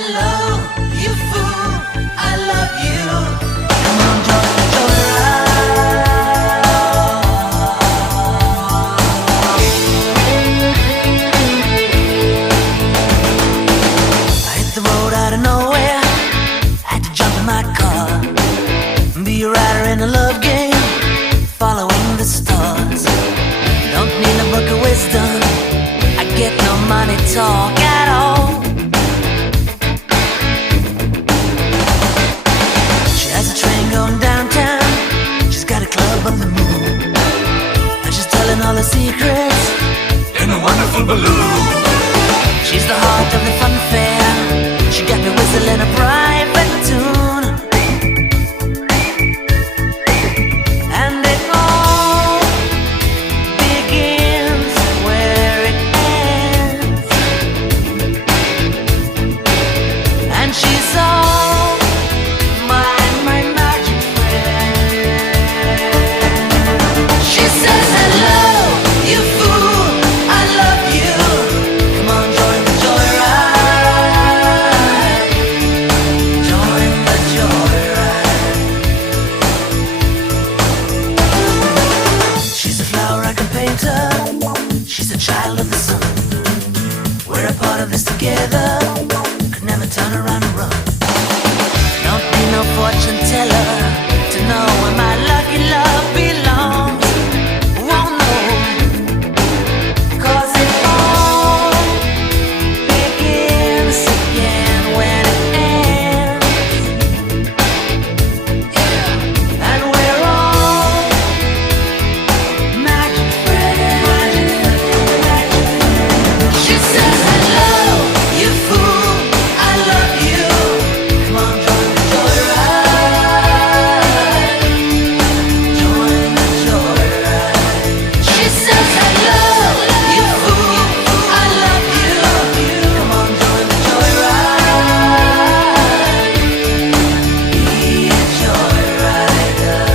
Hello, you fool, I love you. Come on, join the joyride. I hit the road out of nowhere, had to jump in my car, be a rider in a love game, following the stars. Don't need a book of wisdom, I get no money talk at all. She has a train going downtown, she's got a club on the moon, and she's telling all her secrets in a wonderful balloon. She's the heart of the fun fair, she got me whistling a private tune. And it all begins where it ends, and she's all my magic friend. She says, hello, you fool, I love you. Come on, join the joyride. Join the joyride. She's a flower I can paint her, she's a child of the sun. We're a part of this together, could never turn around and run. Don't need no fortune teller to know where my lucky love belongs. Won't know, 'cause it all begins again when it ends. And we're all magic friends. She says, hello, you fool, I love you. Come on, join the joyride. Join the joyride. She says, hello, you fool, I love you. Come on, join the joyride. Be a joyrider.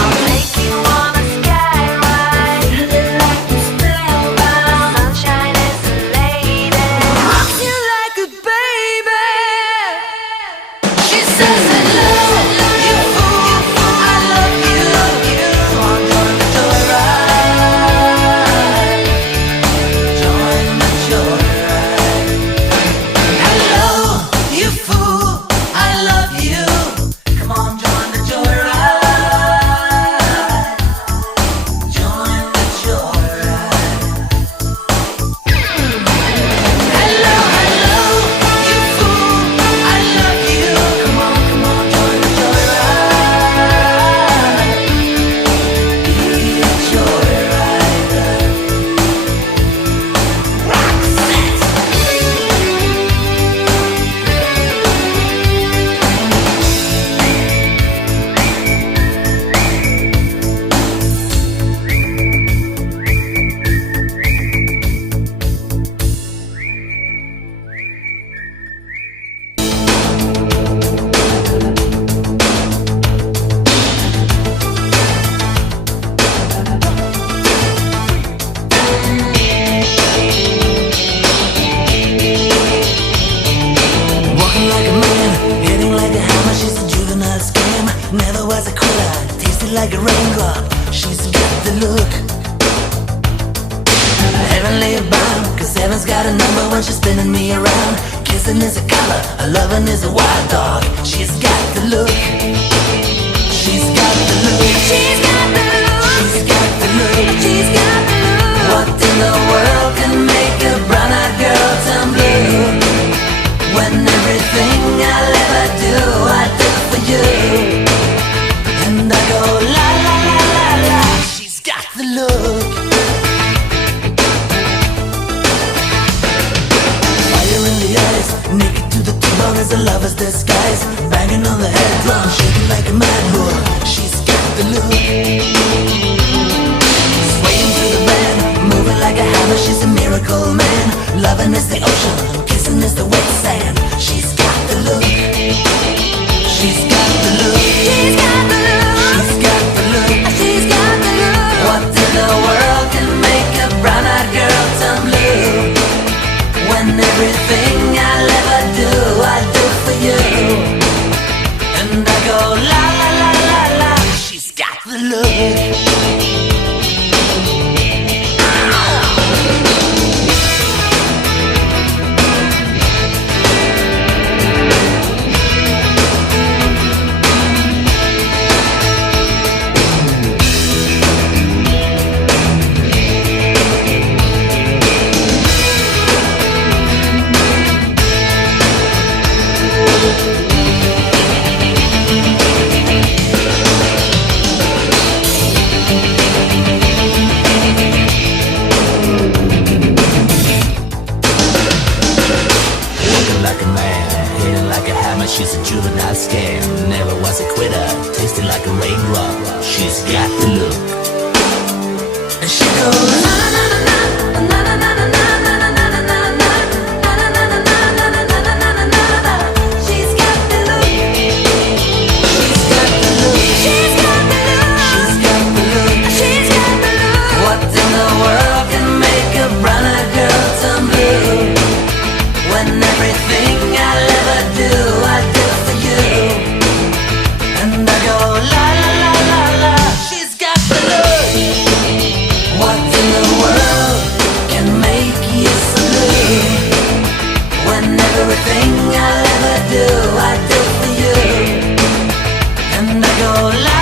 I'll take you on a sky ride, like you spellbound. Sunshine is a lady, rocks you like a baby. She says, hello, you fool, I love you. Come on, join the joyride. Join the joyride. Hello, you fool, I love you. Come on, join the joyride. Join the joyride. Hello, hello, you fool, I love you. Come on, join the joyride. Be a joyrider. Walking like a man, hitting like a hammer. She's a juvenile scam, never was a quitter. Tasted like a raindrop, she's got the look. Heavenly bound, 'cause heaven's got a number when she's spinning me around. Kissing is a color, her loving is a wild dog. She's got the look. She's got the look. She's got the look. She's got the look. She's got the look. What in the world can make a brown-eyed girl turn blue? When everything I'll ever do, I do for you. And I go la la la la la. She's got the look. Fire in the eyes, naked to the bone as a lover's disguise. Banging on the head drum, shaking the look. She's a juvenile scam, never was a quitter, tasted like a raindrop. She's got the look. And she goes na na na na na na na na na na na na na. She's got the look. She's got the look. She's got the look. She's got the look. What in the world can make a brown girl turn blue? When everything I'll ever do, I do for you. And I go la la la la la. She's got the look. What in the world can make you so blue? When everything I'll ever do, I do for you. And I go la